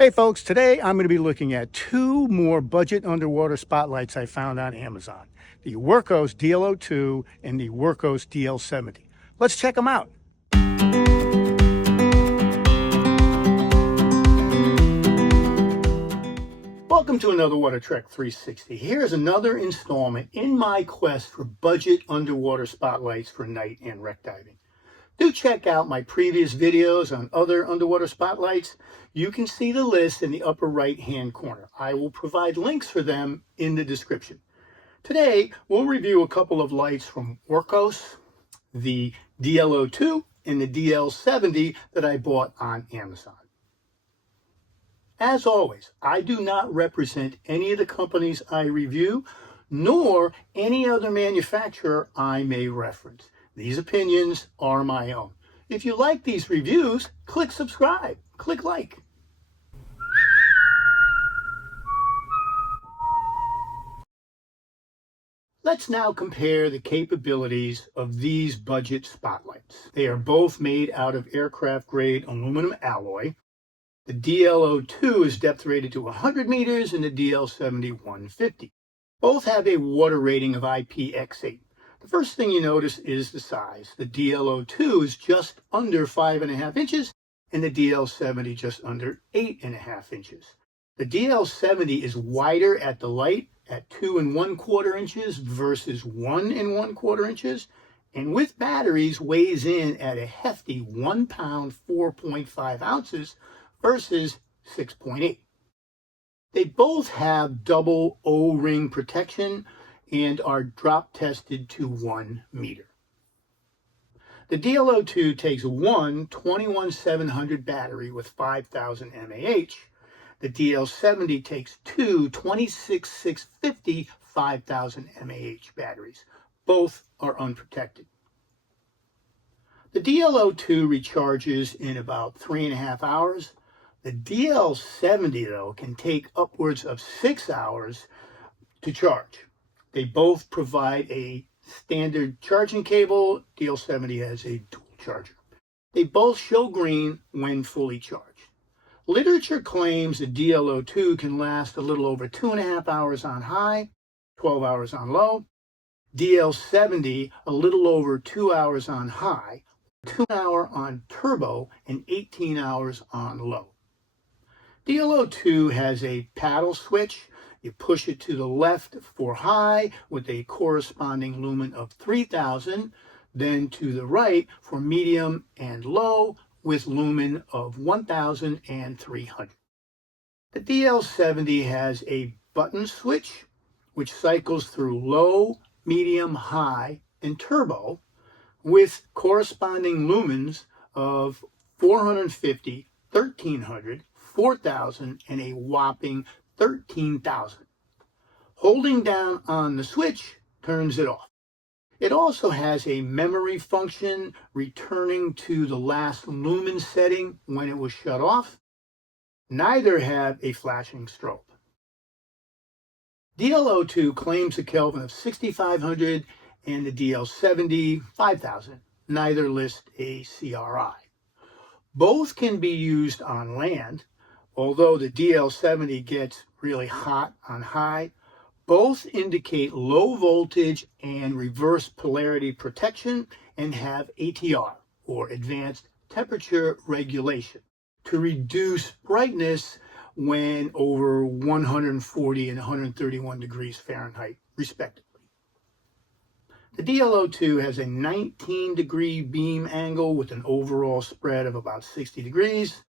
Hey folks, today I'm going to be looking at two more budget underwater spotlights I found on Amazon. The Wurkkos DL02 and the Wurkkos DL70. Let's check them out. Welcome to another Water Trek 360. Here's another installment in my quest for budget underwater spotlights for night and wreck diving. Do check out my previous videos on other underwater spotlights. You can see the list in the upper right hand corner. I will provide links for them in the description. Today, we'll review a couple of lights from Wurkkos, the DL02 and the DL70 that I bought on Amazon. As always, I do not represent any of the companies I review, nor any other manufacturer I may reference. These opinions are my own. If you like these reviews, click subscribe, click like. Let's now compare the capabilities of these budget spotlights. They are both made out of aircraft grade aluminum alloy. The DL02 is depth rated to 100 meters and the DL70 150. Both have a water rating of IPX8. The first thing you notice is the size. The DL02 is just under 5.5 inches and the DL70 just under 8.5 inches. The DL70 is wider at the light at 2 1/4 inches versus 1 1/4 inches, and with batteries weighs in at a hefty 1 pound 4.5 ounces versus 6.8. They both have double O-ring protection and are drop tested to 1 meter. The DL02 takes one 21700 battery with 5000 mAh. The DL70 takes two 26650 5000 mAh batteries. Both are unprotected. The DL02 recharges in about 3.5 hours. The DL70, though, can take upwards of 6 hours to charge. They both provide a standard charging cable. DL70 has a dual charger. They both show green when fully charged. Literature claims the DL02 can last a little over 2.5 hours on high, 12 hours on low. DL70 a little over 2 hours on high, 2 hours on turbo, and 18 hours on low. DL02 has a paddle switch. You push it to the left for high with a corresponding lumen of 3000, then to the right for medium and low with lumen of 1300. The DL70 has a button switch which cycles through low, medium, high, and turbo with corresponding lumens of 450, 1300, 4000, and a whopping 13,000. Holding down on the switch turns it off. It also has a memory function returning to the last lumen setting when it was shut off. Neither have a flashing strobe. DL02 claims a Kelvin of 6500 and the DL70 5000. Neither list a CRI. Both can be used on land. Although the DL70 gets really hot on high, both indicate low voltage and reverse polarity protection and have ATR, or advanced temperature regulation, to reduce brightness when over 140 and 131 degrees Fahrenheit, respectively. The DL02 has a 19-degree beam angle with an overall spread of about 60 degrees.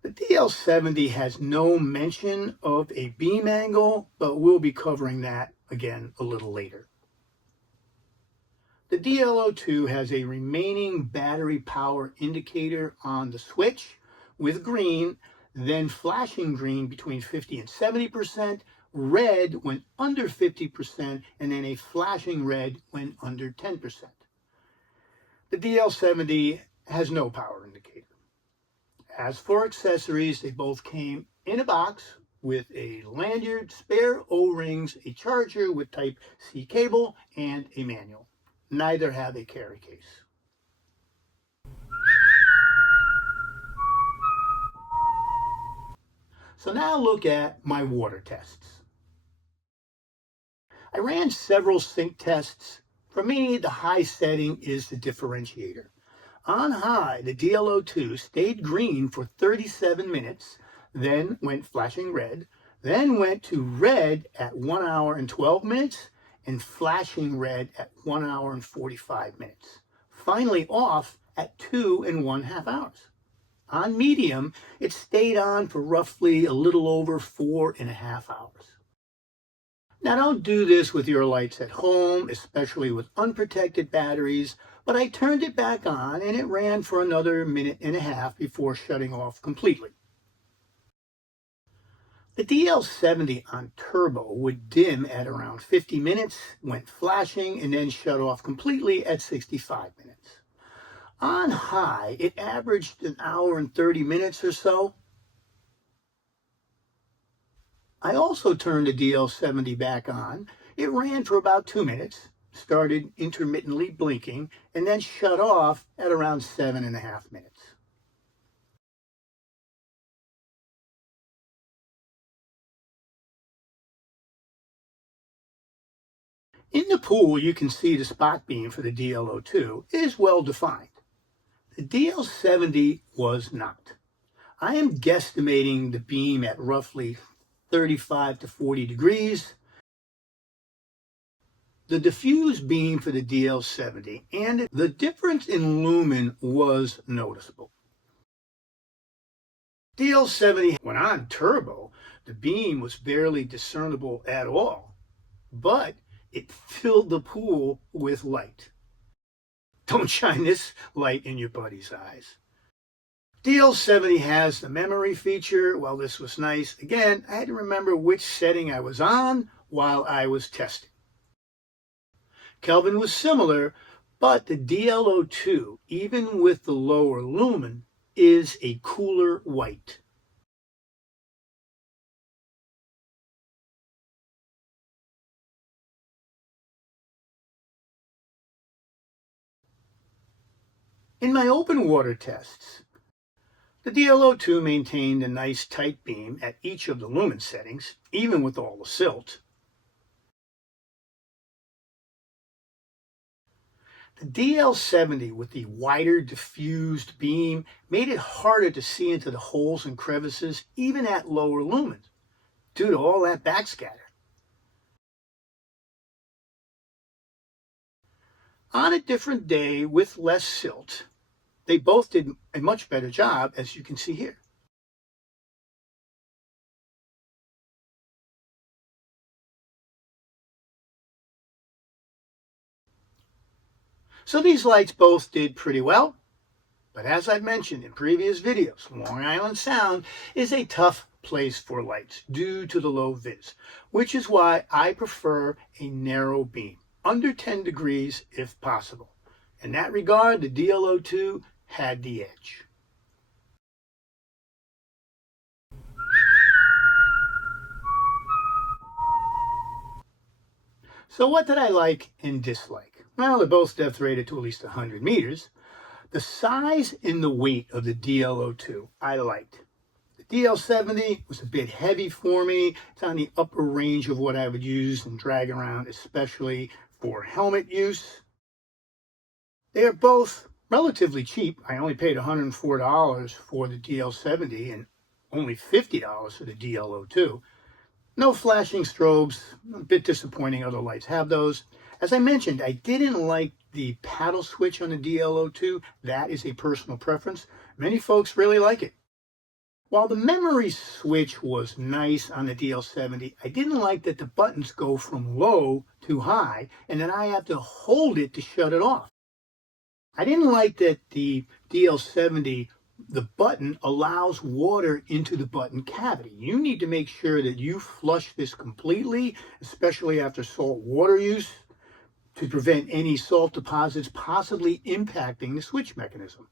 The DL70 has no mention of a beam angle, but we'll be covering that again a little later. The DL02 has a remaining battery power indicator on the switch with green, then flashing green between 50 and 70%, red when under 50%, and then a flashing red when under 10%. The DL70 has no power indicator. As for accessories, they both came in a box with a lanyard, spare O-rings, a charger with Type-C cable, and a manual. Neither have a carry case. So now look at my water tests. I ran several sync tests. For me, the high setting is the differentiator. On high, the DLO2 stayed green for 37 minutes, then went flashing red, then went to red at 1 hour and 12 minutes, and flashing red at 1 hour and 45 minutes. Finally off at 2½ hours. On medium, it stayed on for roughly a little over 4½ hours. Now don't do this with your lights at home, especially with unprotected batteries, but I turned it back on and it ran for another 1.5 minutes before shutting off completely. The DL70 on turbo would dim at around 50 minutes, went flashing, and then shut off completely at 65 minutes. On high, it averaged 1 hour and 30 minutes or so. I also turned the DL70 back on. It ran for about 2 minutes, started intermittently blinking, and then shut off at around 7½ minutes. In the pool, you can see the spot beam for the DLO2 is well defined. The DL70 was not. I am guesstimating the beam at roughly 35 to 40 degrees. The diffuse beam for the DL70 and the difference in lumen was noticeable. DL70, when on turbo, the beam was barely discernible at all, but it filled the pool with light. Don't shine this light in your buddy's eyes. DL70 has the memory feature. Well, this was nice. Again, I had to remember which setting I was on while I was testing. Kelvin was similar, but the DLO2, even with the lower lumen, is a cooler white. In my open water tests, the DLO2 maintained a nice tight beam at each of the lumen settings, even with all the silt. The DL70 with the wider diffused beam made it harder to see into the holes and crevices even at lower lumens due to all that backscatter. On a different day with less silt, they both did a much better job, as you can see here. So these lights both did pretty well, but as I've mentioned in previous videos, Long Island Sound is a tough place for lights due to the low vis, which is why I prefer a narrow beam, under 10 degrees if possible. In that regard, the DLO2 had the edge. So what did I like and dislike? Well, they're both depth rated to at least 100 meters. The size and the weight of the DLO2 I liked. The DL70 was a bit heavy for me. It's on the upper range of what I would use and drag around, especially for helmet use. They are both relatively cheap. I only paid $104 for the DL70 and only $50 for the DLO2. No flashing strobes, a bit disappointing, other lights have those. As I mentioned, I didn't like the paddle switch on the DLO2. That is a personal preference. Many folks really like it. While the memory switch was nice on the DL70, I didn't like that the buttons go from low to high and then I have to hold it to shut it off. I didn't like that the DL70, the button allows water into the button cavity. You need to make sure that you flush this completely, especially after salt water use, to prevent any salt deposits possibly impacting the switch mechanism.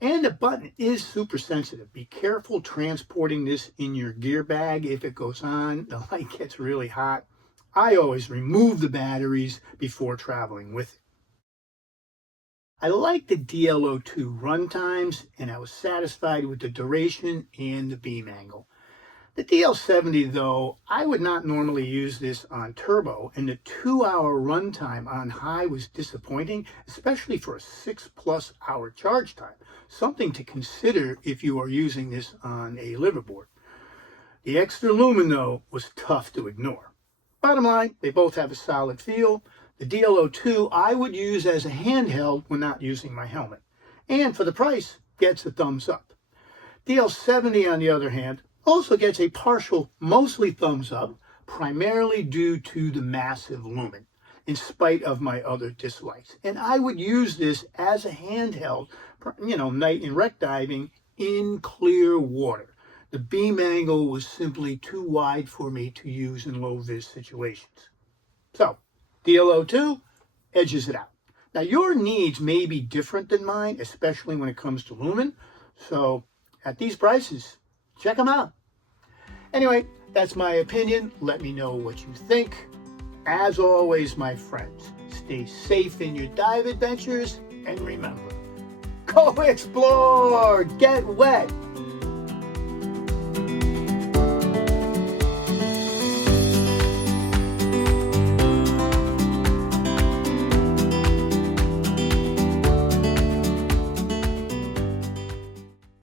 And the button is super sensitive. Be careful transporting this in your gear bag. If it goes on, the light gets really hot. I always remove the batteries before traveling with it. I like the DLO2 run times, and I was satisfied with the duration and the beam angle. The DL70 though, I would not normally use this on turbo, and the 2-hour runtime on high was disappointing, especially for a 6+ hour charge time. Something to consider if you are using this on a liveaboard. The extra lumen though was tough to ignore. Bottom line, they both have a solid feel. The DL02 I would use as a handheld when not using my helmet. And for the price, gets a thumbs up. DL70 on the other hand, also gets a partial, mostly thumbs up, primarily due to the massive lumen, in spite of my other dislikes. And I would use this as a handheld, night and wreck diving in clear water. The beam angle was simply too wide for me to use in low-vis situations. So, DL02 edges it out. Now, your needs may be different than mine, especially when it comes to lumen. So, at these prices, check them out. Anyway, that's my opinion. Let me know what you think. As always, my friends, stay safe in your dive adventures, and remember, go explore, get wet,